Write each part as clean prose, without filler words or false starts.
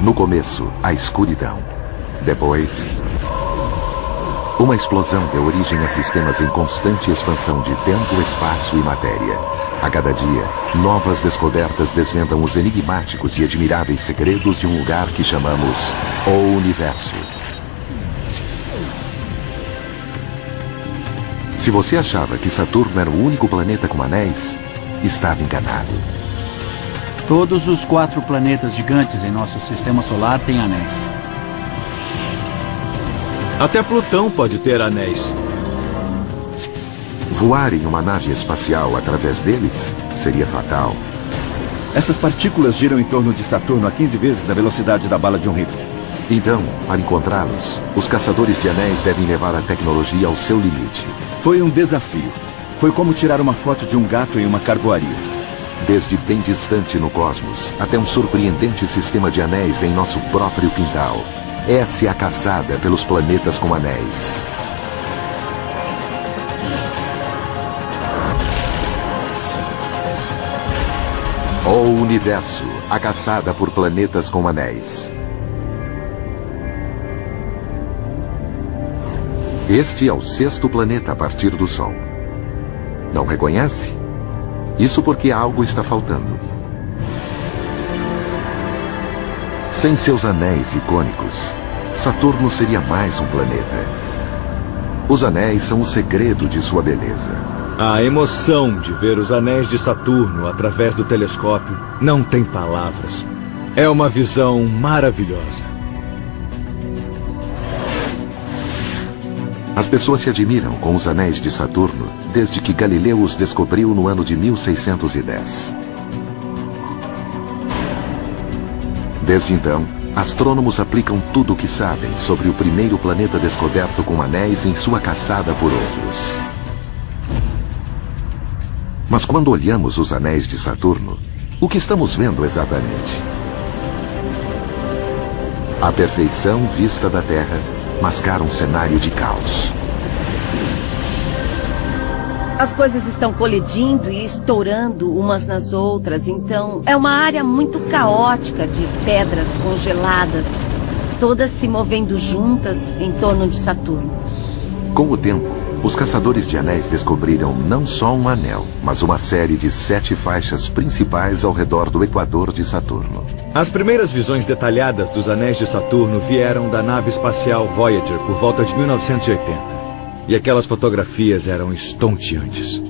No começo, a escuridão. Depois, uma explosão deu origem a sistemas em constante expansão de tempo, espaço e matéria. A cada dia, novas descobertas desvendam os enigmáticos e admiráveis segredos de um lugar que chamamos o Universo. Se você achava que Saturno era o único planeta com anéis, estava enganado. Todos os 4 planetas gigantes em nosso sistema solar têm anéis. Até Plutão pode ter anéis. Voar em uma nave espacial através deles seria fatal. Essas partículas giram em torno de Saturno a 15 vezes a velocidade da bala de um rifle. Então, para encontrá-los, os caçadores de anéis devem levar a tecnologia ao seu limite. Foi um desafio. Foi como tirar uma foto de um gato em uma carvoaria. Desde bem distante no cosmos, até um surpreendente sistema de anéis em nosso próprio quintal. Essa é a caçada pelos planetas com anéis. O Universo, a caçada por planetas com anéis. Este é o 6º planeta a partir do Sol. Não reconhece? Isso porque algo está faltando. Sem seus anéis icônicos, Saturno seria mais um planeta. Os anéis são o segredo de sua beleza. A emoção de ver os anéis de Saturno através do telescópio não tem palavras. É uma visão maravilhosa. As pessoas se admiram com os anéis de Saturno desde que Galileu os descobriu no ano de 1610. Desde então, astrônomos aplicam tudo o que sabem sobre o primeiro planeta descoberto com anéis em sua caçada por outros. Mas quando olhamos os anéis de Saturno, o que estamos vendo exatamente? A perfeição vista da Terra mascara um cenário de caos. As coisas estão colidindo e estourando umas nas outras, então é uma área muito caótica de pedras congeladas, todas se movendo juntas em torno de Saturno. Com o tempo, os caçadores de anéis descobriram não só um anel, mas uma série de 7 faixas principais ao redor do equador de Saturno. As primeiras visões detalhadas dos anéis de Saturno vieram da nave espacial Voyager por volta de 1980. E aquelas fotografias eram estonteantes.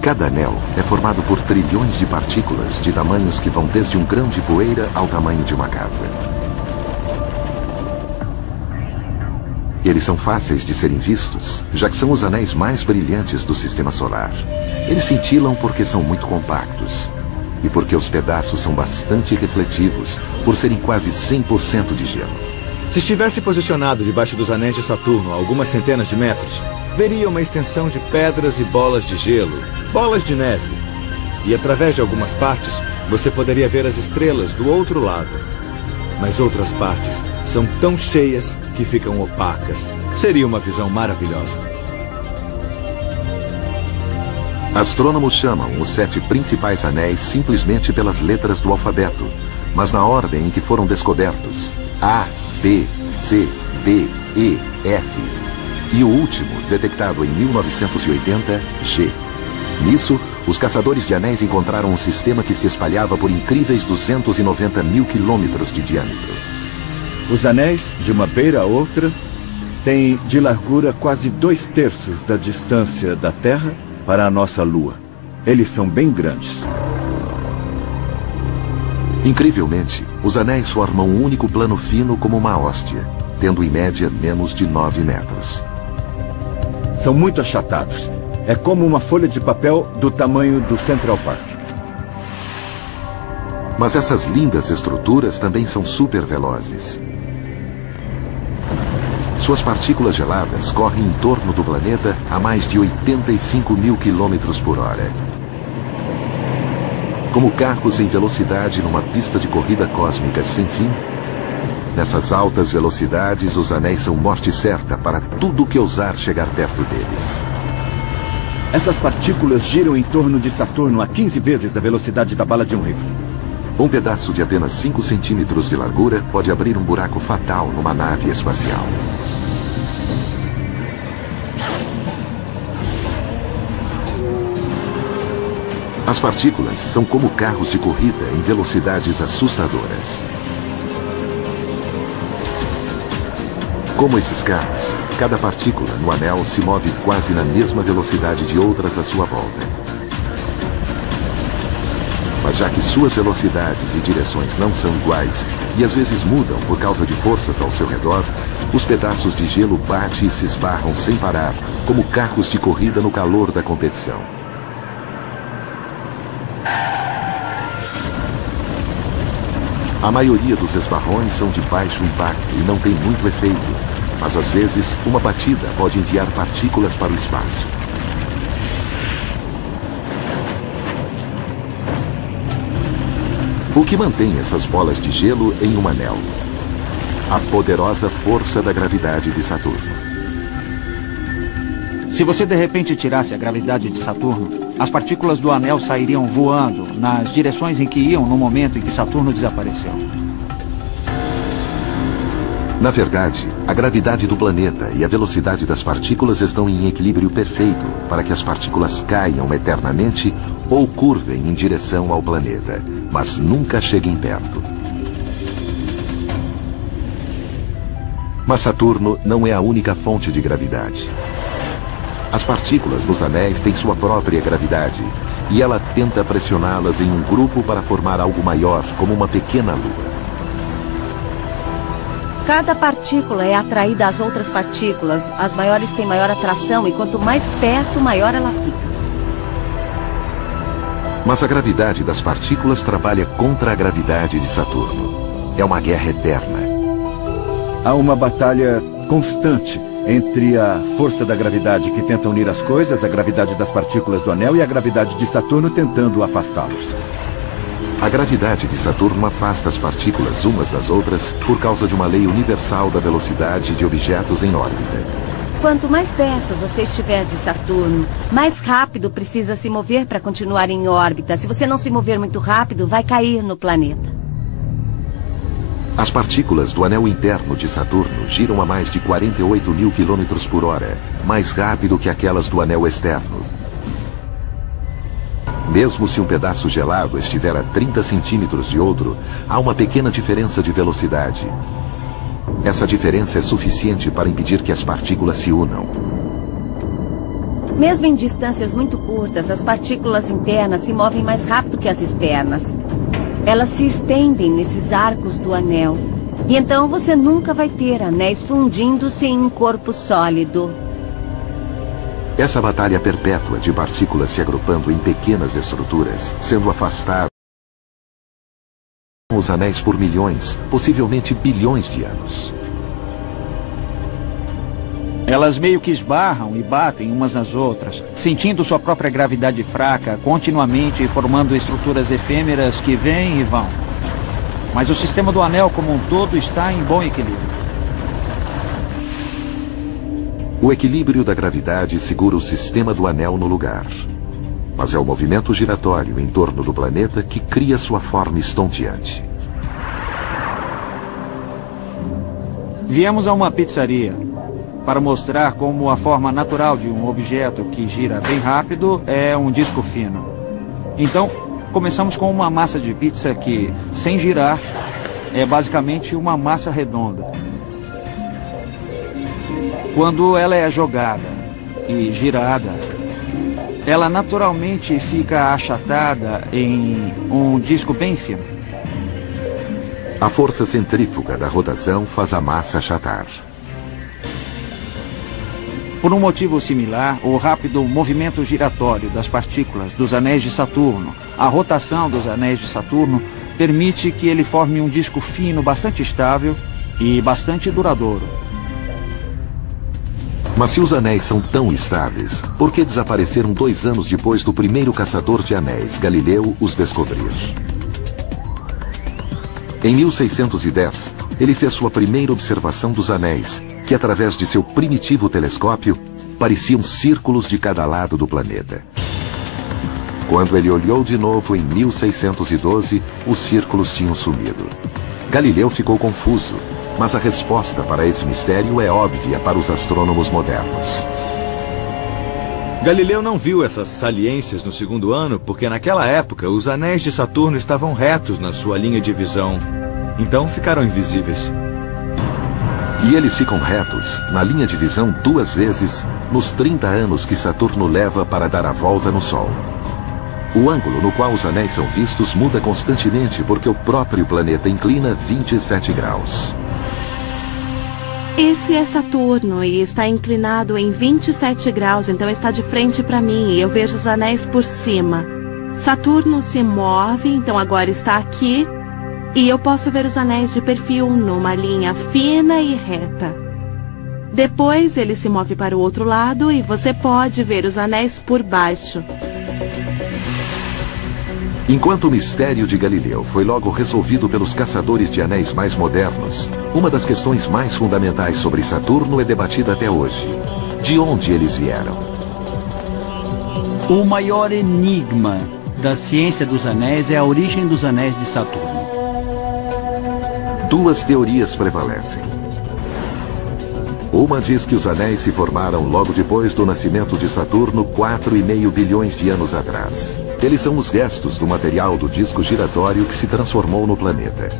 Cada anel é formado por trilhões de partículas de tamanhos que vão desde um grão de poeira ao tamanho de uma casa. Eles são fáceis de serem vistos, já que são os anéis mais brilhantes do sistema solar. Eles cintilam porque são muito compactos. E porque os pedaços são bastante refletivos, por serem quase 100% de gelo. Se estivesse posicionado debaixo dos anéis de Saturno a algumas centenas de metros, veria uma extensão de pedras e bolas de gelo, bolas de neve. E através de algumas partes, você poderia ver as estrelas do outro lado. Mas outras partes são tão cheias que ficam opacas. Seria uma visão maravilhosa. Astrônomos chamam os 7 principais anéis simplesmente pelas letras do alfabeto, mas na ordem em que foram descobertos: A, B, C, D, E, F. E o último, detectado em 1980, G. Nisso, os caçadores de anéis encontraram um sistema que se espalhava por incríveis 290 mil quilômetros de diâmetro. Os anéis, de uma beira a outra, têm de largura quase 2/3 da distância da Terra para a nossa Lua. Eles são bem grandes. Incrivelmente, os anéis formam um único plano fino como uma hóstia, tendo em média menos de 9 metros. São muito achatados. É como uma folha de papel do tamanho do Central Park. Mas essas lindas estruturas também são super velozes. Suas partículas geladas correm em torno do planeta a mais de 85 mil quilômetros por hora. Como carros em velocidade numa pista de corrida cósmica sem fim, nessas altas velocidades os anéis são morte certa para tudo que ousar chegar perto deles. Essas partículas giram em torno de Saturno a 15 vezes a velocidade da bala de um rifle. Um pedaço de apenas 5 centímetros de largura pode abrir um buraco fatal numa nave espacial. As partículas são como carros de corrida em velocidades assustadoras. Como esses carros, cada partícula no anel se move quase na mesma velocidade de outras à sua volta. Mas já que suas velocidades e direções não são iguais e às vezes mudam por causa de forças ao seu redor, os pedaços de gelo batem e se esbarram sem parar, como carros de corrida no calor da competição. A maioria dos esbarrões são de baixo impacto e não tem muito efeito, mas às vezes uma batida pode enviar partículas para o espaço. O que mantém essas bolas de gelo em um anel? A poderosa força da gravidade de Saturno. Se você de repente tirasse a gravidade de Saturno, as partículas do anel sairiam voando nas direções em que iam no momento em que Saturno desapareceu. Na verdade, a gravidade do planeta e a velocidade das partículas estão em equilíbrio perfeito para que as partículas caiam eternamente ou curvem em direção ao planeta, mas nunca cheguem perto. Mas Saturno não é a única fonte de gravidade. As partículas nos anéis têm sua própria gravidade, e ela tenta pressioná-las em um grupo para formar algo maior, como uma pequena lua. Cada partícula é atraída às outras partículas. As maiores têm maior atração e quanto mais perto, maior ela fica. Mas a gravidade das partículas trabalha contra a gravidade de Saturno. É uma guerra eterna. Há uma batalha constante entre a força da gravidade que tenta unir as coisas, a gravidade das partículas do anel e a gravidade de Saturno tentando afastá-los. A gravidade de Saturno afasta as partículas umas das outras por causa de uma lei universal da velocidade de objetos em órbita. Quanto mais perto você estiver de Saturno, mais rápido precisa se mover para continuar em órbita. Se você não se mover muito rápido, vai cair no planeta. As partículas do anel interno de Saturno giram a mais de 48 mil quilômetros por hora, mais rápido que aquelas do anel externo. Mesmo se um pedaço gelado estiver a 30 centímetros de outro, há uma pequena diferença de velocidade. Essa diferença é suficiente para impedir que as partículas se unam. Mesmo em distâncias muito curtas, as partículas internas se movem mais rápido que as externas. Elas se estendem nesses arcos do anel. E então você nunca vai ter anéis fundindo-se em um corpo sólido. Essa batalha perpétua de partículas se agrupando em pequenas estruturas, sendo afastadas os anéis por milhões, possivelmente bilhões de anos. Elas meio que esbarram e batem umas nas outras, sentindo sua própria gravidade fraca, continuamente formando estruturas efêmeras que vêm e vão. Mas o sistema do anel como um todo está em bom equilíbrio. O equilíbrio da gravidade segura o sistema do anel no lugar. Mas é o movimento giratório em torno do planeta que cria sua forma estonteante. Viemos a uma pizzaria para mostrar como a forma natural de um objeto que gira bem rápido é um disco fino. Então, começamos com uma massa de pizza que, sem girar, é basicamente uma massa redonda. Quando ela é jogada e girada, ela naturalmente fica achatada em um disco bem fino. A força centrífuga da rotação faz a massa achatar. Por um motivo similar, o rápido movimento giratório das partículas dos anéis de Saturno, a rotação dos anéis de Saturno, permite que ele forme um disco fino bastante estável e bastante duradouro. Mas se os anéis são tão estáveis, por que desapareceram 2 anos depois do primeiro caçador de anéis, Galileu, os descobrir? Em 1610, ele fez sua primeira observação dos anéis, que através de seu primitivo telescópio, pareciam círculos de cada lado do planeta. Quando ele olhou de novo em 1612, os círculos tinham sumido. Galileu ficou confuso, mas a resposta para esse mistério é óbvia para os astrônomos modernos. Galileu não viu essas saliências no segundo ano porque naquela época os anéis de Saturno estavam retos na sua linha de visão. Então ficaram invisíveis. E eles ficam retos, na linha de visão 2 vezes, nos 30 anos que Saturno leva para dar a volta no Sol. O ângulo no qual os anéis são vistos muda constantemente porque o próprio planeta inclina 27 graus. Esse é Saturno e está inclinado em 27 graus, então está de frente para mim e eu vejo os anéis por cima. Saturno se move, então agora está aqui e eu posso ver os anéis de perfil numa linha fina e reta. Depois ele se move para o outro lado e você pode ver os anéis por baixo. Enquanto o mistério de Galileu foi logo resolvido pelos caçadores de anéis mais modernos, uma das questões mais fundamentais sobre Saturno é debatida até hoje. De onde eles vieram? O maior enigma da ciência dos anéis é a origem dos anéis de Saturno. 2 teorias prevalecem. Uma diz que os anéis se formaram logo depois do nascimento de Saturno, 4,5 bilhões de anos atrás. Eles são os restos do material do disco giratório que se transformou no planeta.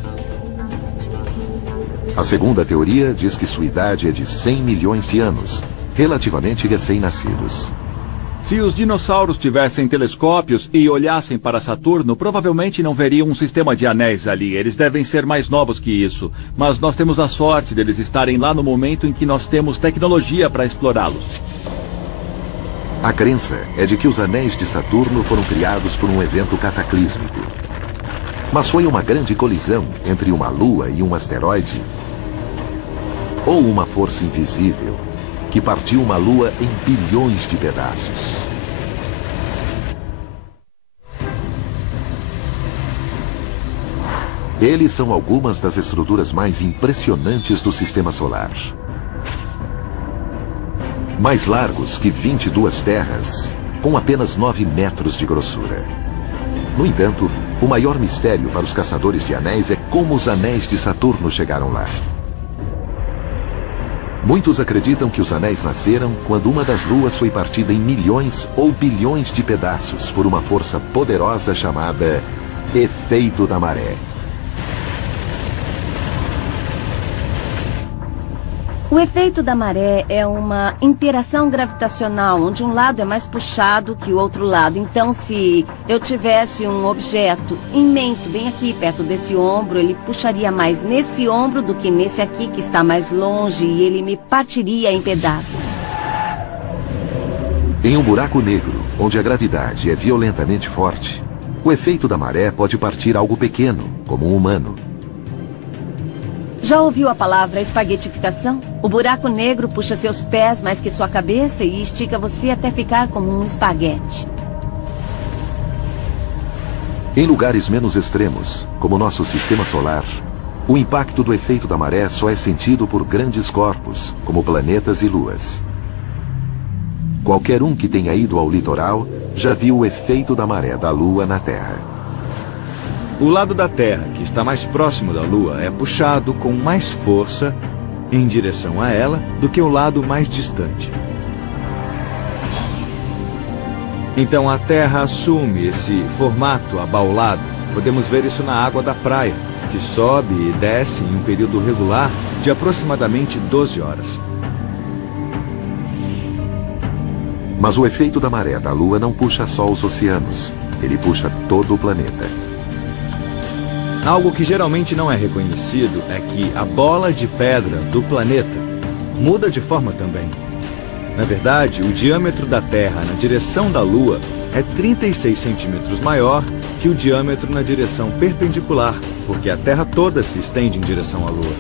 A segunda teoria diz que sua idade é de 100 milhões de anos, relativamente recém-nascidos. Se os dinossauros tivessem telescópios e olhassem para Saturno, provavelmente não veriam um sistema de anéis ali. Eles devem ser mais novos que isso. Mas nós temos a sorte deles estarem lá no momento em que nós temos tecnologia para explorá-los. A crença é de que os anéis de Saturno foram criados por um evento cataclísmico. Mas foi uma grande colisão entre uma lua e um asteroide? Ou uma força invisível que partiu uma lua em bilhões de pedaços? Eles são algumas das estruturas mais impressionantes do Sistema Solar. Mais largos que 22 terras, com apenas 9 metros de grossura. No entanto, o maior mistério para os caçadores de anéis é como os anéis de Saturno chegaram lá. Muitos acreditam que os anéis nasceram quando uma das luas foi partida em milhões ou bilhões de pedaços por uma força poderosa chamada efeito da maré. O efeito da maré é uma interação gravitacional, onde um lado é mais puxado que o outro lado. Então, se eu tivesse um objeto imenso bem aqui, perto desse ombro, ele puxaria mais nesse ombro do que nesse aqui, que está mais longe, e ele me partiria em pedaços. Em um buraco negro, onde a gravidade é violentamente forte, o efeito da maré pode partir algo pequeno, como um humano. Já ouviu a palavra espaguetificação? O buraco negro puxa seus pés mais que sua cabeça e estica você até ficar como um espaguete. Em lugares menos extremos, como nosso sistema solar, o impacto do efeito da maré só é sentido por grandes corpos, como planetas e luas. Qualquer um que tenha ido ao litoral já viu o efeito da maré da Lua na Terra. O lado da Terra, que está mais próximo da Lua, é puxado com mais força em direção a ela do que o lado mais distante. Então a Terra assume esse formato abaulado. Podemos ver isso na água da praia, que sobe e desce em um período regular de aproximadamente 12 horas. Mas o efeito da maré da Lua não puxa só os oceanos, ele puxa todo o planeta. Algo que geralmente não é reconhecido é que a bola de pedra do planeta muda de forma também. Na verdade, o diâmetro da Terra na direção da Lua é 36 centímetros maior que o diâmetro na direção perpendicular, porque a Terra toda se estende em direção à Lua.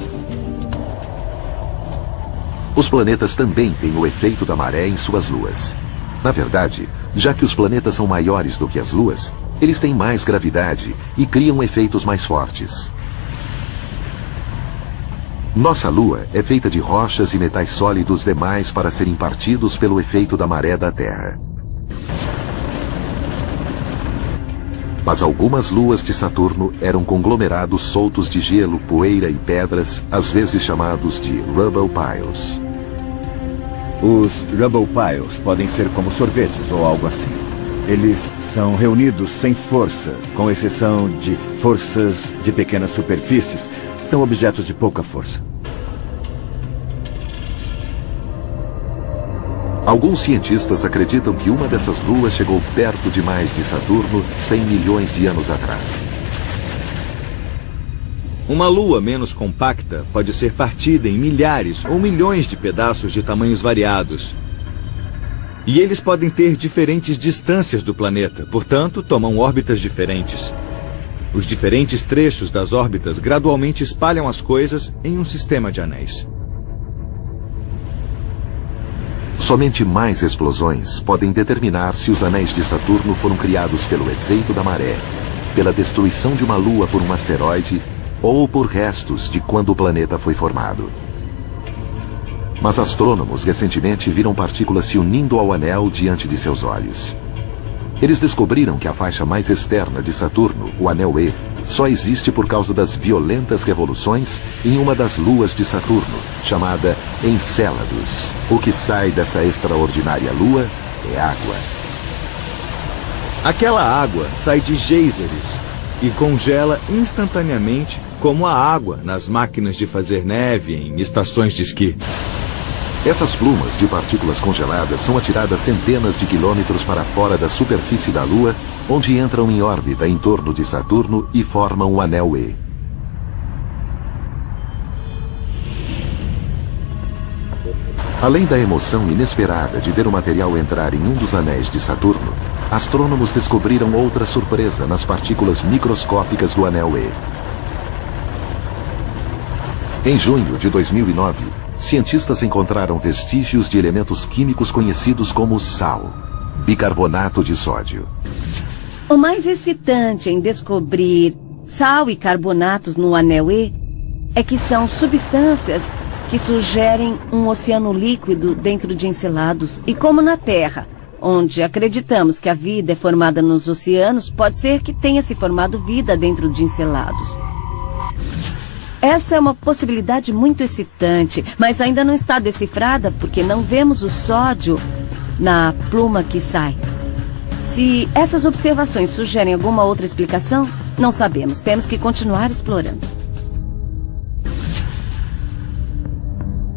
Os planetas também têm o efeito da maré em suas luas. Na verdade, já que os planetas são maiores do que as luas, eles têm mais gravidade e criam efeitos mais fortes. Nossa Lua é feita de rochas e metais sólidos demais para serem partidos pelo efeito da maré da Terra. Mas algumas luas de Saturno eram conglomerados soltos de gelo, poeira e pedras, às vezes chamados de Rubble Piles. Os Rubble Piles podem ser como sorvetes ou algo assim. Eles são reunidos sem força, com exceção de forças de pequenas superfícies. São objetos de pouca força. Alguns cientistas acreditam que uma dessas luas chegou perto demais de Saturno 100 milhões de anos atrás. Uma lua menos compacta pode ser partida em milhares ou milhões de pedaços de tamanhos variados. E eles podem ter diferentes distâncias do planeta, portanto, tomam órbitas diferentes. Os diferentes trechos das órbitas gradualmente espalham as coisas em um sistema de anéis. Somente mais explosões podem determinar se os anéis de Saturno foram criados pelo efeito da maré, pela destruição de uma lua por um asteroide ou por restos de quando o planeta foi formado. Mas astrônomos recentemente viram partículas se unindo ao anel diante de seus olhos. Eles descobriram que a faixa mais externa de Saturno, o anel E, só existe por causa das violentas revoluções em uma das luas de Saturno, chamada Encéladus. O que sai dessa extraordinária lua é água. Aquela água sai de geysers e congela instantaneamente, como a água nas máquinas de fazer neve em estações de esqui. Essas plumas de partículas congeladas são atiradas centenas de quilômetros para fora da superfície da Lua, onde entram em órbita em torno de Saturno e formam o anel E. Além da emoção inesperada de ver o material entrar em um dos anéis de Saturno, astrônomos descobriram outra surpresa nas partículas microscópicas do anel E. Em junho de 2009, cientistas encontraram vestígios de elementos químicos conhecidos como sal, bicarbonato de sódio. O mais excitante em descobrir sal e carbonatos no anel E é que são substâncias que sugerem um oceano líquido dentro de Encelados. E como na Terra, onde acreditamos que a vida é formada nos oceanos, pode ser que tenha se formado vida dentro de Encelados. Essa é uma possibilidade muito excitante, mas ainda não está decifrada porque não vemos o sódio na pluma que sai. Se essas observações sugerem alguma outra explicação, não sabemos. Temos que continuar explorando.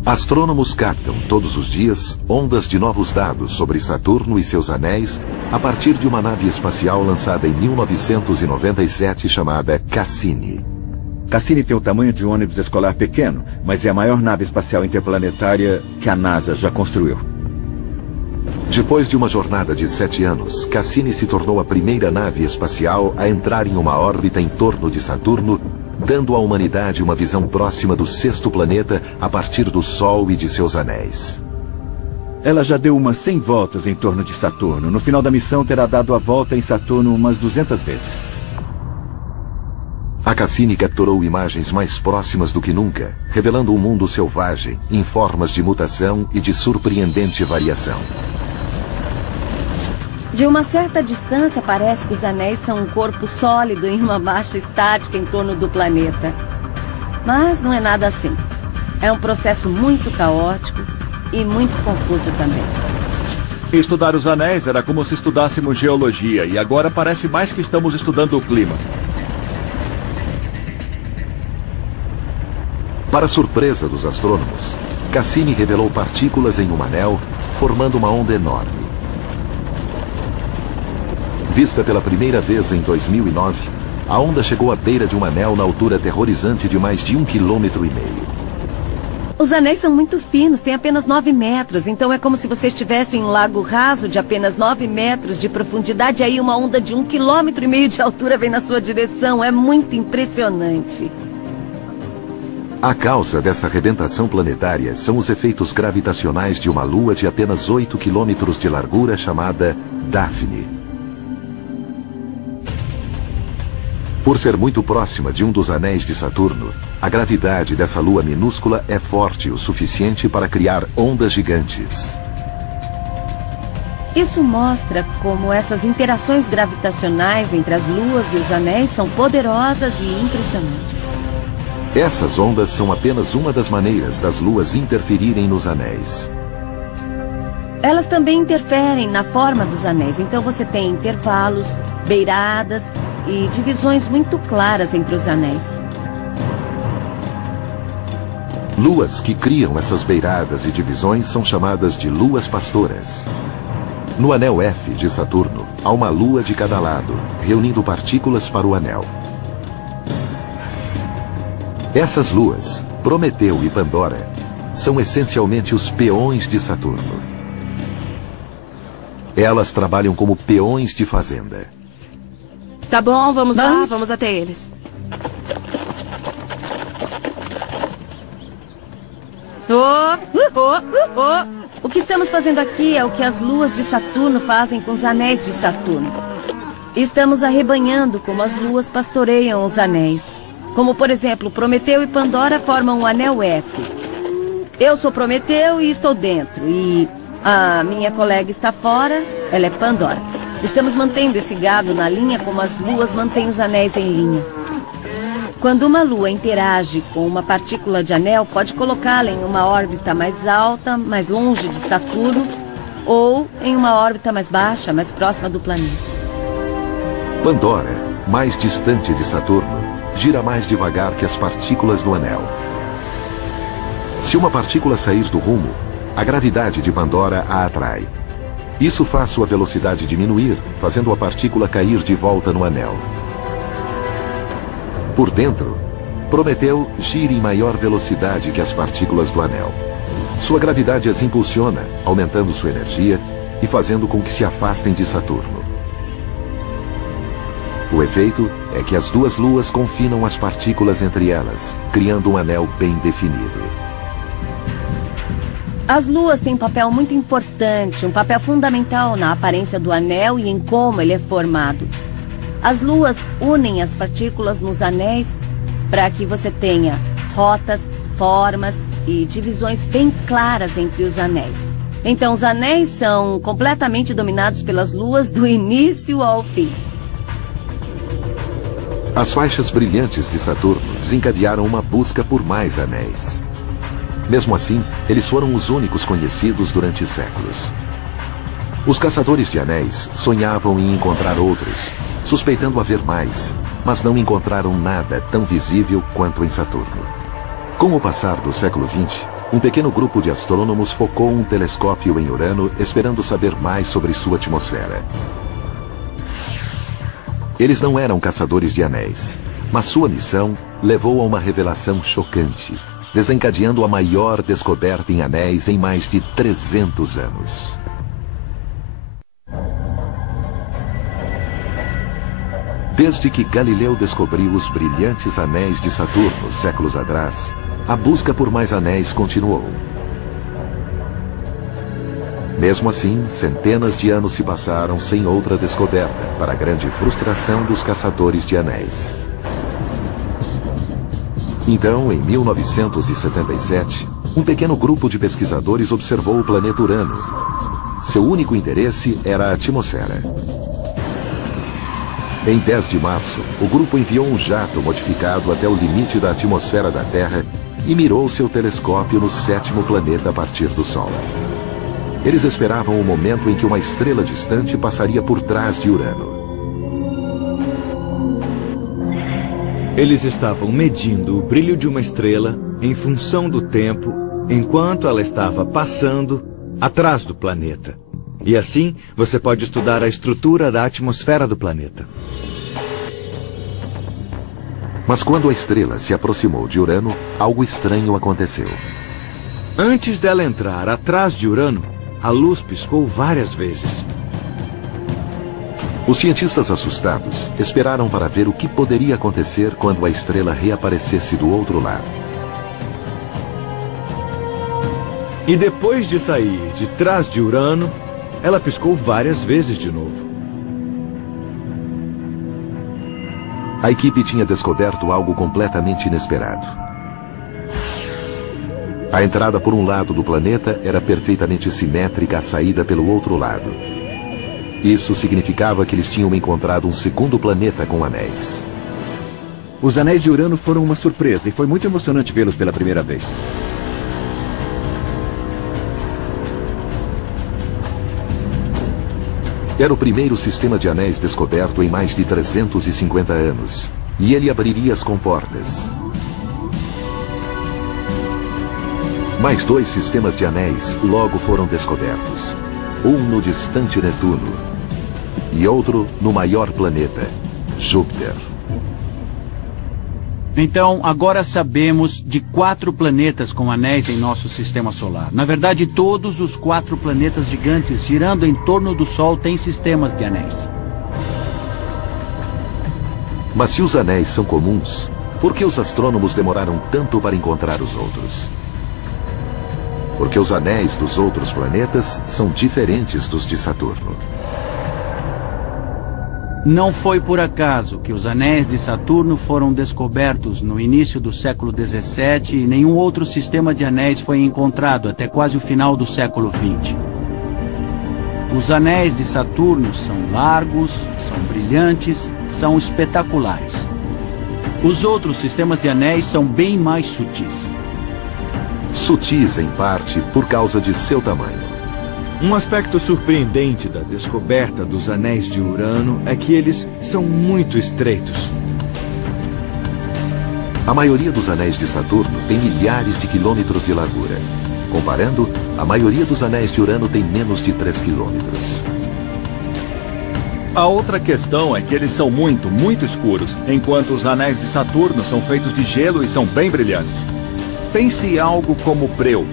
Astrônomos captam todos os dias ondas de novos dados sobre Saturno e seus anéis a partir de uma nave espacial lançada em 1997 chamada Cassini. Cassini tem o tamanho de um ônibus escolar pequeno, mas é a maior nave espacial interplanetária que a NASA já construiu. Depois de uma jornada de 7 anos, Cassini se tornou a primeira nave espacial a entrar em uma órbita em torno de Saturno, dando à humanidade uma visão próxima do sexto planeta a partir do Sol e de seus anéis. Ela já deu umas 100 voltas em torno de Saturno. No final da missão, terá dado a volta em Saturno umas 200 vezes. A Cassini capturou imagens mais próximas do que nunca, revelando um mundo selvagem, em formas de mutação e de surpreendente variação. De uma certa distância, parece que os anéis são um corpo sólido em uma marcha estática em torno do planeta. Mas não é nada assim. É um processo muito caótico e muito confuso também. Estudar os anéis era como se estudássemos geologia, e agora parece mais que estamos estudando o clima. Para surpresa dos astrônomos, Cassini revelou partículas em um anel, formando uma onda enorme. Vista pela primeira vez em 2009, a onda chegou à beira de um anel na altura aterrorizante de mais de 1,5 km. Os anéis são muito finos, têm apenas 9 metros, então é como se você estivesse em um lago raso de apenas 9 metros de profundidade, e aí uma onda de 1,5 km de altura vem na sua direção. É muito impressionante. A causa dessa arrebentação planetária são os efeitos gravitacionais de uma lua de apenas 8 km de largura chamada Daphne. Por ser muito próxima de um dos anéis de Saturno, a gravidade dessa lua minúscula é forte o suficiente para criar ondas gigantes. Isso mostra como essas interações gravitacionais entre as luas e os anéis são poderosas e impressionantes. Essas ondas são apenas uma das maneiras das luas interferirem nos anéis. Elas também interferem na forma dos anéis, então você tem intervalos, beiradas e divisões muito claras entre os anéis. Luas que criam essas beiradas e divisões são chamadas de luas pastoras. No anel F de Saturno, há uma lua de cada lado, reunindo partículas para o anel. Essas luas, Prometeu e Pandora, são essencialmente os peões de Saturno. Elas trabalham como peões de fazenda. Tá bom, vamos lá, vamos até eles. O que estamos fazendo aqui é o que as luas de Saturno fazem com os anéis de Saturno. Estamos arrebanhando como as luas pastoreiam os anéis. Como, por exemplo, Prometeu e Pandora formam o anel F. Eu sou Prometeu e estou dentro. E a minha colega está fora, ela é Pandora. Estamos mantendo esse gado na linha como as luas mantêm os anéis em linha. Quando uma lua interage com uma partícula de anel, pode colocá-la em uma órbita mais alta, mais longe de Saturno, ou em uma órbita mais baixa, mais próxima do planeta. Pandora, mais distante de Saturno, gira mais devagar que as partículas no anel. Se uma partícula sair do rumo, a gravidade de Pandora a atrai. Isso faz sua velocidade diminuir, fazendo a partícula cair de volta no anel. Por dentro, Prometeu gira em maior velocidade que as partículas do anel. Sua gravidade as impulsiona, aumentando sua energia e fazendo com que se afastem de Saturno. O efeito é que as duas luas confinam as partículas entre elas, criando um anel bem definido. As luas têm um papel muito importante, um papel fundamental na aparência do anel e em como ele é formado. As luas unem as partículas nos anéis para que você tenha rotas, formas e divisões bem claras entre os anéis. Então, os anéis são completamente dominados pelas luas do início ao fim. As faixas brilhantes de Saturno desencadearam uma busca por mais anéis. Mesmo assim, eles foram os únicos conhecidos durante séculos. Os caçadores de anéis sonhavam em encontrar outros, suspeitando haver mais, mas não encontraram nada tão visível quanto em Saturno. Com o passar do século XX, um pequeno grupo de astrônomos focou um telescópio em Urano, esperando saber mais sobre sua atmosfera. Eles não eram caçadores de anéis, mas sua missão levou a uma revelação chocante, desencadeando a maior descoberta em anéis em mais de 300 anos. Desde que Galileu descobriu os brilhantes anéis de Saturno séculos atrás, a busca por mais anéis continuou. Mesmo assim, centenas de anos se passaram sem outra descoberta, para a grande frustração dos caçadores de anéis. Então, em 1977, um pequeno grupo de pesquisadores observou o planeta Urano. Seu único interesse era a atmosfera. Em 10 de março, o grupo enviou um jato modificado até o limite da atmosfera da Terra e mirou seu telescópio no 7º planeta a partir do Sol. Eles esperavam o momento em que uma estrela distante passaria por trás de Urano. Eles estavam medindo o brilho de uma estrela em função do tempo, enquanto ela estava passando atrás do planeta. E assim, você pode estudar a estrutura da atmosfera do planeta. Mas quando a estrela se aproximou de Urano, algo estranho aconteceu. Antes dela entrar atrás de Urano, a luz piscou várias vezes. Os cientistas assustados esperaram para ver o que poderia acontecer quando a estrela reaparecesse do outro lado. E depois de sair de trás de Urano, ela piscou várias vezes de novo. A equipe tinha descoberto algo completamente inesperado. A entrada por um lado do planeta era perfeitamente simétrica à saída pelo outro lado. Isso significava que eles tinham encontrado um segundo planeta com anéis. Os anéis de Urano foram uma surpresa e foi muito emocionante vê-los pela primeira vez. Era o primeiro sistema de anéis descoberto em mais de 350 anos. E ele abriria as comportas. Mais 2 sistemas de anéis logo foram descobertos. Um no distante Netuno e outro no maior planeta, Júpiter. Então, agora sabemos de 4 planetas com anéis em nosso sistema solar. Na verdade, todos os 4 planetas gigantes girando em torno do Sol têm sistemas de anéis. Mas se os anéis são comuns, por que os astrônomos demoraram tanto para encontrar os outros? Porque os anéis dos outros planetas são diferentes dos de Saturno. Não foi por acaso que os anéis de Saturno foram descobertos no início do século XVII e nenhum outro sistema de anéis foi encontrado até quase o final do século XX. Os anéis de Saturno são largos, são brilhantes, são espetaculares. Os outros sistemas de anéis são bem mais sutis. Sutis, em parte, por causa de seu tamanho. Um aspecto surpreendente da descoberta dos anéis de Urano é que eles são muito estreitos. A maioria dos anéis de Saturno tem milhares de quilômetros de largura. Comparando, a maioria dos anéis de Urano tem menos de 3 quilômetros. A outra questão é que eles são muito, muito escuros, enquanto os anéis de Saturno são feitos de gelo e são bem brilhantes. Pense em algo como Preu.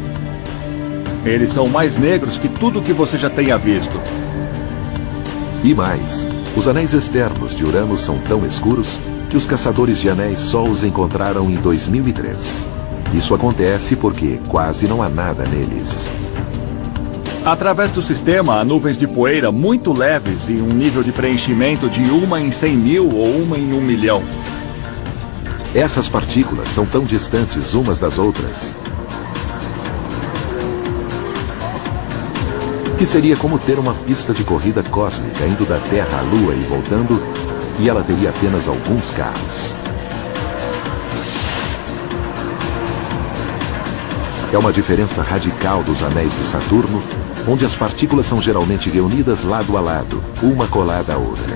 Eles são mais negros que tudo que você já tenha visto. E mais, os anéis externos de Urano são tão escuros que os caçadores de anéis só os encontraram em 2003. Isso acontece porque quase não há nada neles. Através do sistema, há nuvens de poeira muito leves e um nível de preenchimento de 1 em 100 mil ou 1 em 1 milhão. Essas partículas são tão distantes umas das outras que seria como ter uma pista de corrida cósmica indo da Terra à Lua e voltando, e ela teria apenas alguns carros. É uma diferença radical dos anéis de Saturno, onde as partículas são geralmente reunidas lado a lado, uma colada à outra.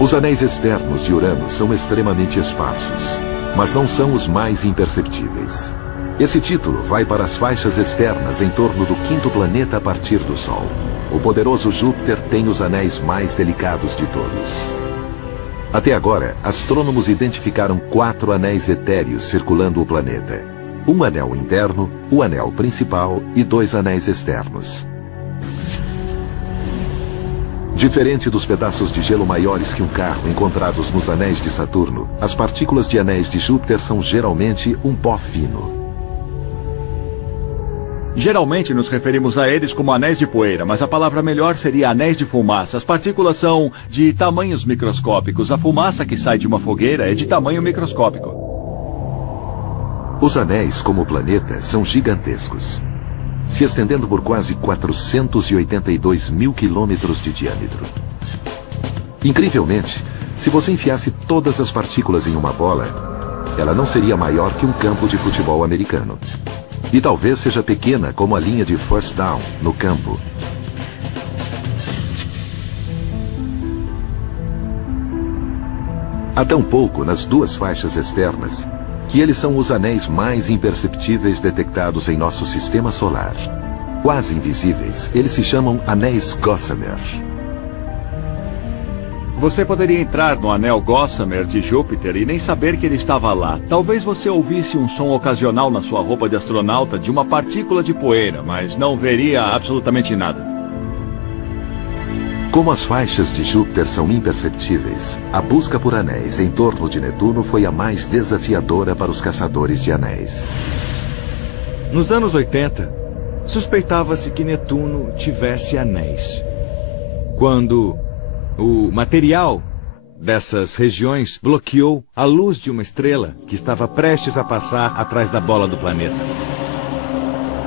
Os anéis externos de Urano são extremamente esparsos, mas não são os mais imperceptíveis. Esse título vai para as faixas externas em torno do 5º planeta a partir do Sol. O poderoso Júpiter tem os anéis mais delicados de todos. Até agora, astrônomos identificaram 4 anéis etéreos circulando o planeta. Um anel interno, o anel principal e 2 anéis externos. Diferente dos pedaços de gelo maiores que um carro encontrados nos anéis de Saturno, as partículas de anéis de Júpiter são geralmente um pó fino. Geralmente nos referimos a eles como anéis de poeira, mas a palavra melhor seria anéis de fumaça. As partículas são de tamanhos microscópicos. A fumaça que sai de uma fogueira é de tamanho microscópico. Os anéis, como o planeta, são gigantescos, se estendendo por quase 482 mil quilômetros de diâmetro. Incrivelmente, se você enfiasse todas as partículas em uma bola, ela não seria maior que um campo de futebol americano. E talvez seja pequena como a linha de first down no campo. Há tão pouco nas 2 faixas externas que eles são os anéis mais imperceptíveis detectados em nosso sistema solar. Quase invisíveis, eles se chamam anéis Gossamer. Você poderia entrar no anel Gossamer de Júpiter e nem saber que ele estava lá. Talvez você ouvisse um som ocasional na sua roupa de astronauta de uma partícula de poeira, mas não veria absolutamente nada. Como as faixas de Júpiter são imperceptíveis, a busca por anéis em torno de Netuno foi a mais desafiadora para os caçadores de anéis. Nos anos 80, suspeitava-se que Netuno tivesse anéis. Quando o material dessas regiões bloqueou a luz de uma estrela que estava prestes a passar atrás da bola do planeta.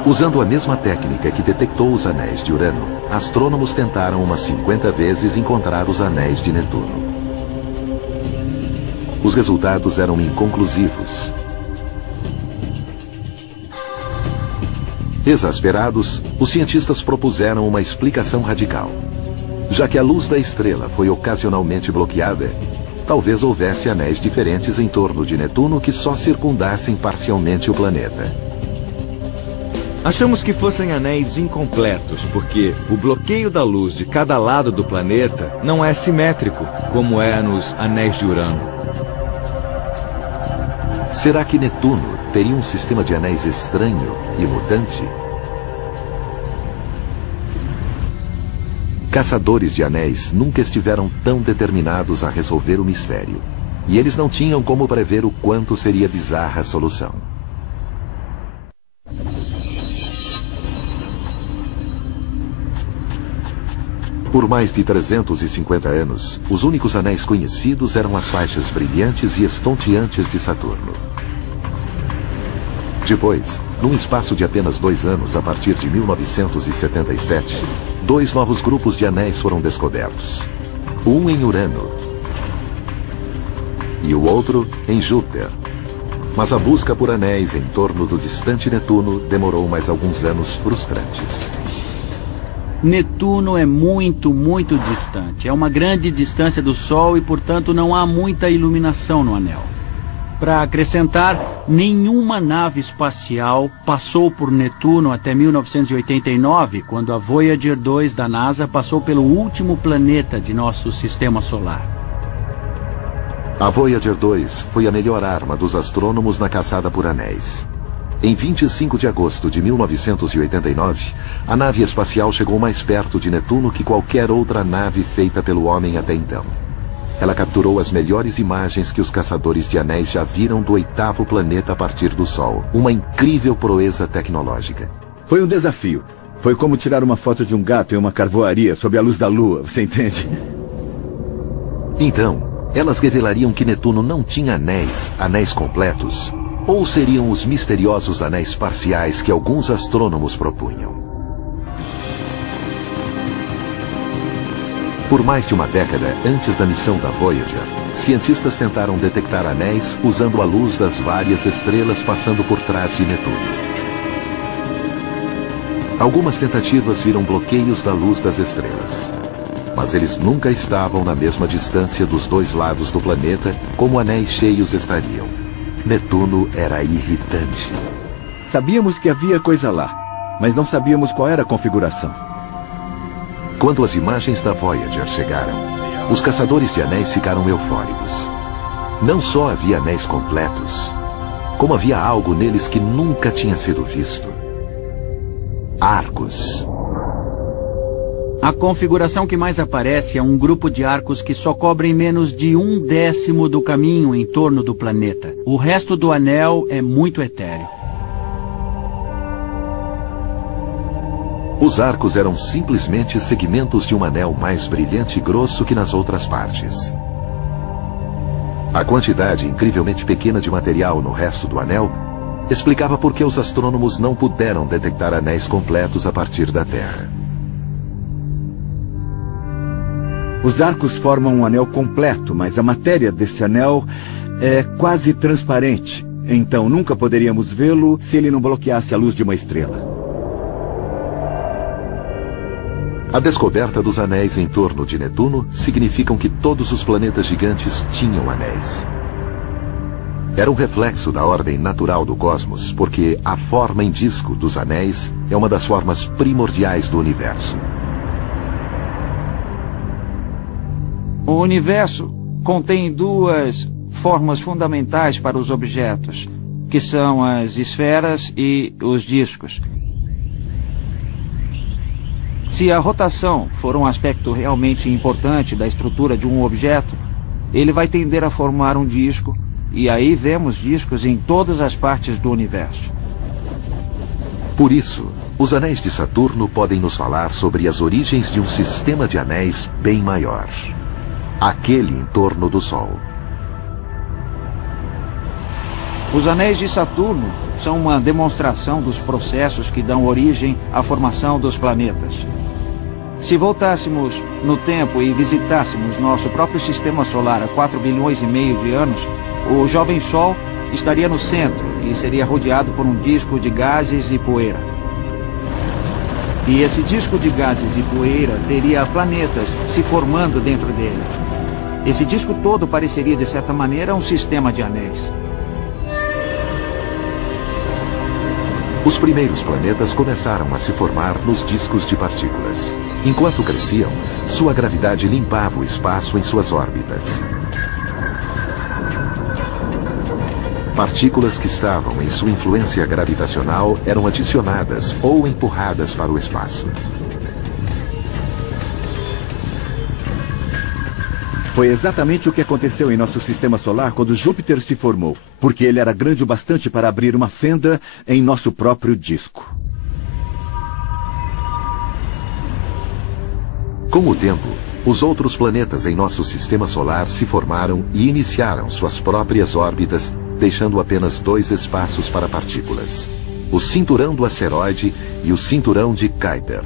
Usando a mesma técnica que detectou os anéis de Urano, astrônomos tentaram umas 50 vezes encontrar os anéis de Netuno. Os resultados eram inconclusivos. Exasperados, os cientistas propuseram uma explicação radical. Já que a luz da estrela foi ocasionalmente bloqueada, talvez houvesse anéis diferentes em torno de Netuno que só circundassem parcialmente o planeta. Achamos que fossem anéis incompletos, porque o bloqueio da luz de cada lado do planeta não é simétrico, como é nos anéis de Urano. Será que Netuno teria um sistema de anéis estranho e mutante? Caçadores de anéis nunca estiveram tão determinados a resolver o mistério. E eles não tinham como prever o quanto seria bizarra a solução. Por mais de 350 anos, os únicos anéis conhecidos eram as faixas brilhantes e estonteantes de Saturno. Depois, num espaço de apenas 2 anos, a partir de 1977, 2 novos grupos de anéis foram descobertos. Um em Urano e o outro em Júpiter. Mas a busca por anéis em torno do distante Netuno demorou mais alguns anos frustrantes. Netuno é muito distante. É uma grande distância do Sol e, portanto, não há muita iluminação no anel. Para acrescentar, nenhuma nave espacial passou por Netuno até 1989, quando a Voyager 2 da NASA passou pelo último planeta de nosso sistema solar. A Voyager 2 foi a melhor arma dos astrônomos na caçada por anéis. Em 25 de agosto de 1989, a nave espacial chegou mais perto de Netuno que qualquer outra nave feita pelo homem até então. Ela capturou as melhores imagens que os caçadores de anéis já viram do 8º planeta a partir do Sol. Uma incrível proeza tecnológica. Foi um desafio. Foi como tirar uma foto de um gato em uma carvoaria sob a luz da lua, você entende? Então, elas revelariam que Netuno não tinha anéis completos. Ou seriam os misteriosos anéis parciais que alguns astrônomos propunham? Por mais de uma década antes da missão da Voyager, cientistas tentaram detectar anéis usando a luz das várias estrelas passando por trás de Netuno. Algumas tentativas viram bloqueios da luz das estrelas. Mas eles nunca estavam na mesma distância dos 2 lados do planeta como anéis cheios estariam. Netuno era irritante. Sabíamos que havia coisa lá, mas não sabíamos qual era a configuração. Quando as imagens da Voyager chegaram, os caçadores de anéis ficaram eufóricos. Não só havia anéis completos, como havia algo neles que nunca tinha sido visto. Arcos. A configuração que mais aparece é um grupo de arcos que só cobrem menos de 1/10 do caminho em torno do planeta. O resto do anel é muito etéreo. Os arcos eram simplesmente segmentos de um anel mais brilhante e grosso que nas outras partes. A quantidade incrivelmente pequena de material no resto do anel explicava por que os astrônomos não puderam detectar anéis completos a partir da Terra. Os arcos formam um anel completo, mas a matéria desse anel é quase transparente. Então nunca poderíamos vê-lo se ele não bloqueasse a luz de uma estrela. A descoberta dos anéis em torno de Netuno significam que todos os planetas gigantes tinham anéis. Era um reflexo da ordem natural do cosmos, porque a forma em disco dos anéis é uma das formas primordiais do universo. O universo contém 2 formas fundamentais para os objetos, que são as esferas e os discos. Se a rotação for um aspecto realmente importante da estrutura de um objeto, ele vai tender a formar um disco, e aí vemos discos em todas as partes do universo. Por isso, os anéis de Saturno podem nos falar sobre as origens de um sistema de anéis bem maior. Aquele em torno do Sol. Os anéis de Saturno são uma demonstração dos processos que dão origem à formação dos planetas. Se voltássemos no tempo e visitássemos nosso próprio sistema solar há 4,5 bilhões de anos, o jovem Sol estaria no centro e seria rodeado por um disco de gases e poeira. E esse disco de gases e poeira teria planetas se formando dentro dele. Esse disco todo pareceria, de certa maneira, um sistema de anéis. Os primeiros planetas começaram a se formar nos discos de partículas. Enquanto cresciam, sua gravidade limpava o espaço em suas órbitas. Partículas que estavam em sua influência gravitacional eram adicionadas ou empurradas para o espaço. Foi exatamente o que aconteceu em nosso sistema solar quando Júpiter se formou, porque ele era grande o bastante para abrir uma fenda em nosso próprio disco. Com o tempo, os outros planetas em nosso sistema solar se formaram e iniciaram suas próprias órbitas, deixando apenas 2 espaços para partículas: o cinturão do asteroide e o cinturão de Kuiper.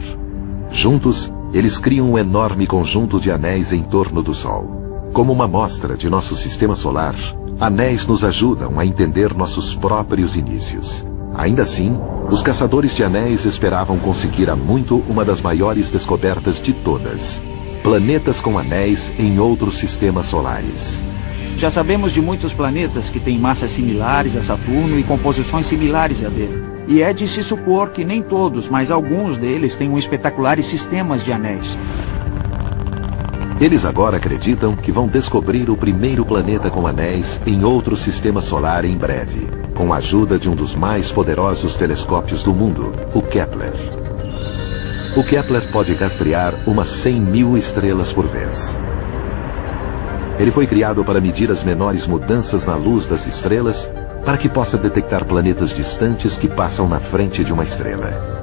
Juntos, eles criam um enorme conjunto de anéis em torno do Sol. Como uma amostra de nosso sistema solar, anéis nos ajudam a entender nossos próprios inícios. Ainda assim, os caçadores de anéis esperavam conseguir há muito uma das maiores descobertas de todas: planetas com anéis em outros sistemas solares. Já sabemos de muitos planetas que têm massas similares a Saturno e composições similares a dele. E é de se supor que nem todos, mas alguns deles tenham espetaculares sistemas de anéis. Eles agora acreditam que vão descobrir o primeiro planeta com anéis em outro sistema solar em breve, com a ajuda de um dos mais poderosos telescópios do mundo, o Kepler. O Kepler pode rastrear umas 100.000 estrelas por vez. Ele foi criado para medir as menores mudanças na luz das estrelas, para que possa detectar planetas distantes que passam na frente de uma estrela.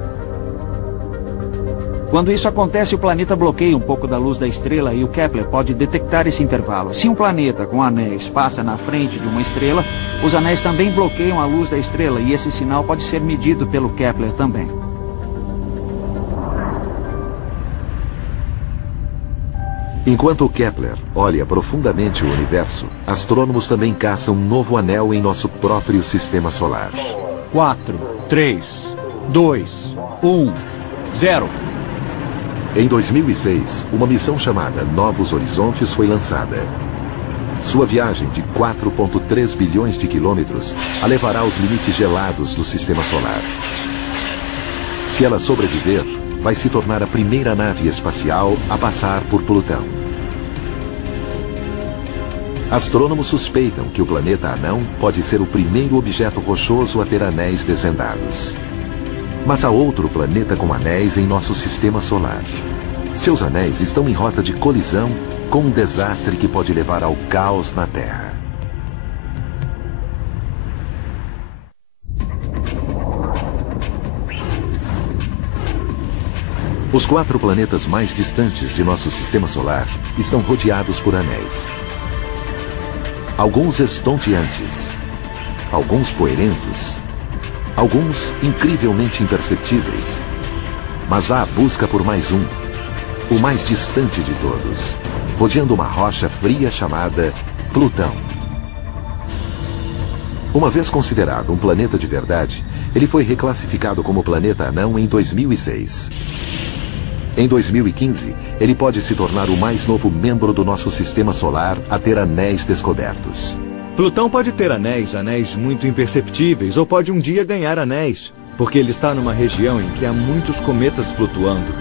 Quando isso acontece, o planeta bloqueia um pouco da luz da estrela e o Kepler pode detectar esse intervalo. Se um planeta com anéis passa na frente de uma estrela, os anéis também bloqueiam a luz da estrela e esse sinal pode ser medido pelo Kepler também. Enquanto o Kepler olha profundamente o universo, astrônomos também caçam um novo anel em nosso próprio sistema solar. 4, 3, 2, 1, 0. Em 2006, uma missão chamada Novos Horizontes foi lançada. Sua viagem de 4,3 bilhões de quilômetros a levará aos limites gelados do sistema solar. Se ela sobreviver, vai se tornar a primeira nave espacial a passar por Plutão. Astrônomos suspeitam que o planeta anão pode ser o primeiro objeto rochoso a ter anéis desvendados. Mas há outro planeta com anéis em nosso sistema solar. Seus anéis estão em rota de colisão com um desastre que pode levar ao caos na Terra. Os 4 planetas mais distantes de nosso sistema solar estão rodeados por anéis. Alguns estonteantes, alguns poeirentos, alguns incrivelmente imperceptíveis. Mas há a busca por mais um, o mais distante de todos, rodeando uma rocha fria chamada Plutão. Uma vez considerado um planeta de verdade, ele foi reclassificado como planeta anão em 2006. Em 2015, ele pode se tornar o mais novo membro do nosso sistema solar a ter anéis descobertos. Plutão pode ter anéis muito imperceptíveis, ou pode um dia ganhar anéis, porque ele está numa região em que há muitos cometas flutuando.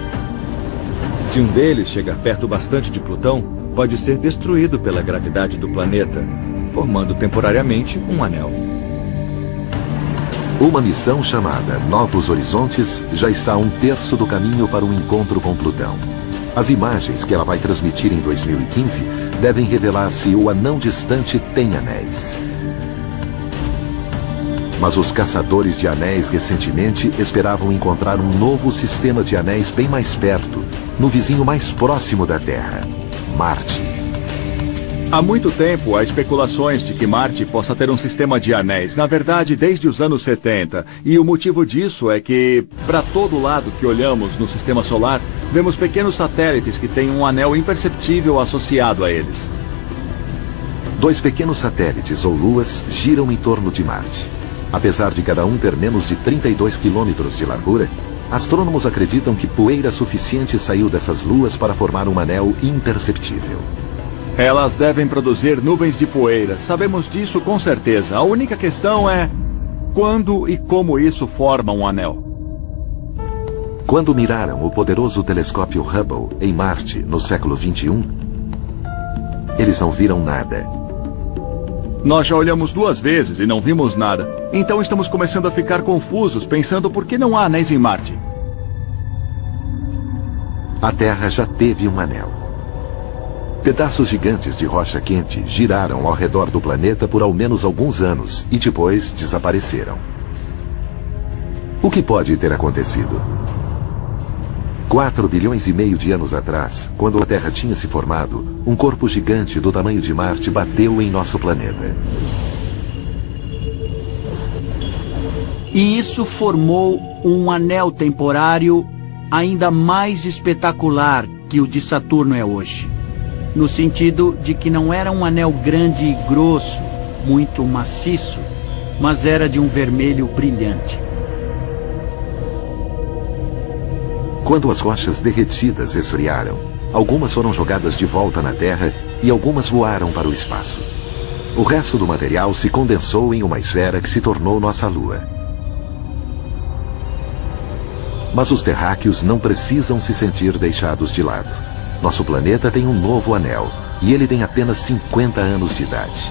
Se um deles chegar perto bastante de Plutão, pode ser destruído pela gravidade do planeta, formando temporariamente um anel. Uma missão chamada Novos Horizontes já está a 1/3 do caminho para um encontro com Plutão. As imagens que ela vai transmitir em 2015 devem revelar se o anão distante tem anéis. Mas os caçadores de anéis recentemente esperavam encontrar um novo sistema de anéis bem mais perto, no vizinho mais próximo da Terra, Marte. Há muito tempo há especulações de que Marte possa ter um sistema de anéis, na verdade desde os anos 70. E o motivo disso é que, para todo lado que olhamos no sistema solar, vemos pequenos satélites que têm um anel imperceptível associado a eles. 2 pequenos satélites ou luas giram em torno de Marte. Apesar de cada um ter menos de 32 quilômetros de largura, astrônomos acreditam que poeira suficiente saiu dessas luas para formar um anel imperceptível. Elas devem produzir nuvens de poeira. Sabemos disso com certeza. A única questão é quando e como isso forma um anel. Quando miraram o poderoso telescópio Hubble em Marte no século XXI, eles não viram nada. Nós já olhamos 2 vezes e não vimos nada. Então estamos começando a ficar confusos, pensando por que não há anéis em Marte. A Terra já teve um anel. Pedaços gigantes de rocha quente giraram ao redor do planeta por ao menos alguns anos e depois desapareceram. O que pode ter acontecido? 4,5 bilhões de anos atrás, quando a Terra tinha se formado, um corpo gigante do tamanho de Marte bateu em nosso planeta. E isso formou um anel temporário ainda mais espetacular que o de Saturno é hoje. No sentido de que não era um anel grande e grosso, muito maciço, mas era de um vermelho brilhante. Quando as rochas derretidas esfriaram, algumas foram jogadas de volta na Terra e algumas voaram para o espaço. O resto do material se condensou em uma esfera que se tornou nossa Lua. Mas os terráqueos não precisam se sentir deixados de lado. Nosso planeta tem um novo anel, e ele tem apenas 50 anos de idade.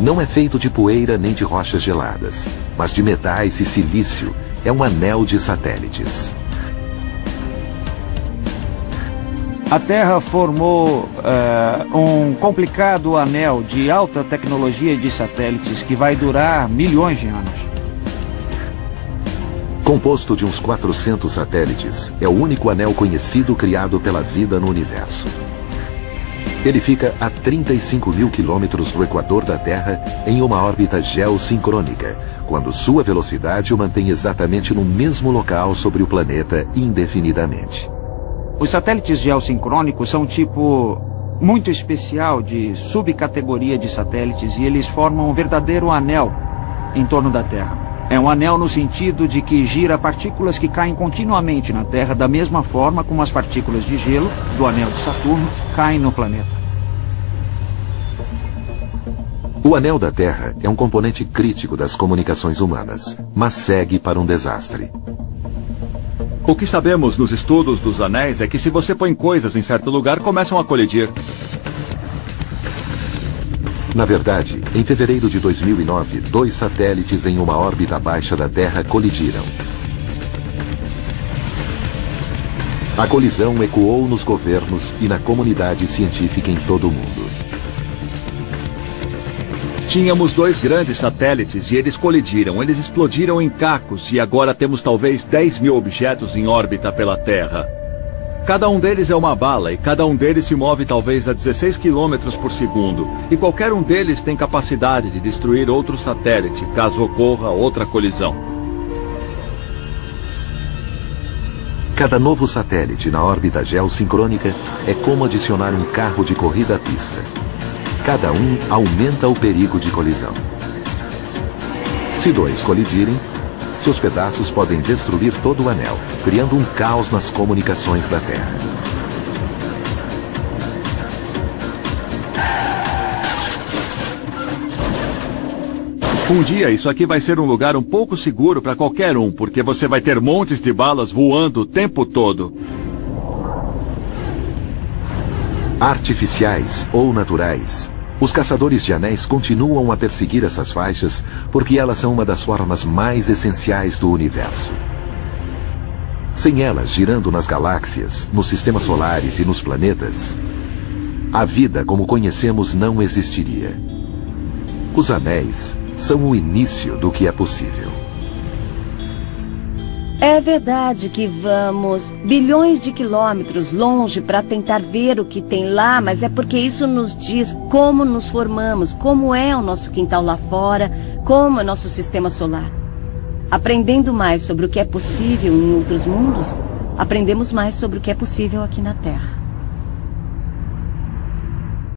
Não é feito de poeira nem de rochas geladas, mas de metais e silício. É um anel de satélites. A Terra formou um complicado anel de alta tecnologia de satélites que vai durar milhões de anos. Composto de uns 400 satélites, é o único anel conhecido criado pela vida no universo. Ele fica a 35 mil quilômetros do equador da Terra em uma órbita geossincrônica, quando sua velocidade o mantém exatamente no mesmo local sobre o planeta indefinidamente. Os satélites geossincrônicos são um tipo muito especial de subcategoria de satélites e eles formam um verdadeiro anel em torno da Terra. É um anel no sentido de que gira partículas que caem continuamente na Terra da mesma forma como as partículas de gelo do anel de Saturno caem no planeta. O anel da Terra é um componente crítico das comunicações humanas, mas segue para um desastre. O que sabemos nos estudos dos anéis é que se você põe coisas em certo lugar, começam a colidir. Na verdade, em fevereiro de 2009, 2 satélites em uma órbita abaixo da Terra colidiram. A colisão ecoou nos governos e na comunidade científica em todo o mundo. Tínhamos 2 grandes satélites e eles colidiram. Eles explodiram em cacos e agora temos talvez 10 mil objetos em órbita pela Terra. Cada um deles é uma bala e cada um deles se move talvez a 16 km por segundo. E qualquer um deles tem capacidade de destruir outro satélite, caso ocorra outra colisão. Cada novo satélite na órbita geossincrônica é como adicionar um carro de corrida à pista. Cada um aumenta o perigo de colisão. Se 2 colidirem, seus pedaços podem destruir todo o anel, criando um caos nas comunicações da Terra. Um dia isso aqui vai ser um lugar um pouco seguro para qualquer um, porque você vai ter montes de balas voando o tempo todo. Artificiais ou naturais, os caçadores de anéis continuam a perseguir essas faixas porque elas são uma das formas mais essenciais do universo. Sem elas girando nas galáxias, nos sistemas solares e nos planetas, a vida como conhecemos não existiria. Os anéis são o início do que é possível. É verdade que vamos bilhões de quilômetros longe para tentar ver o que tem lá, mas é porque isso nos diz como nos formamos, como é o nosso quintal lá fora, como é nosso sistema solar. Aprendendo mais sobre o que é possível em outros mundos, aprendemos mais sobre o que é possível aqui na Terra.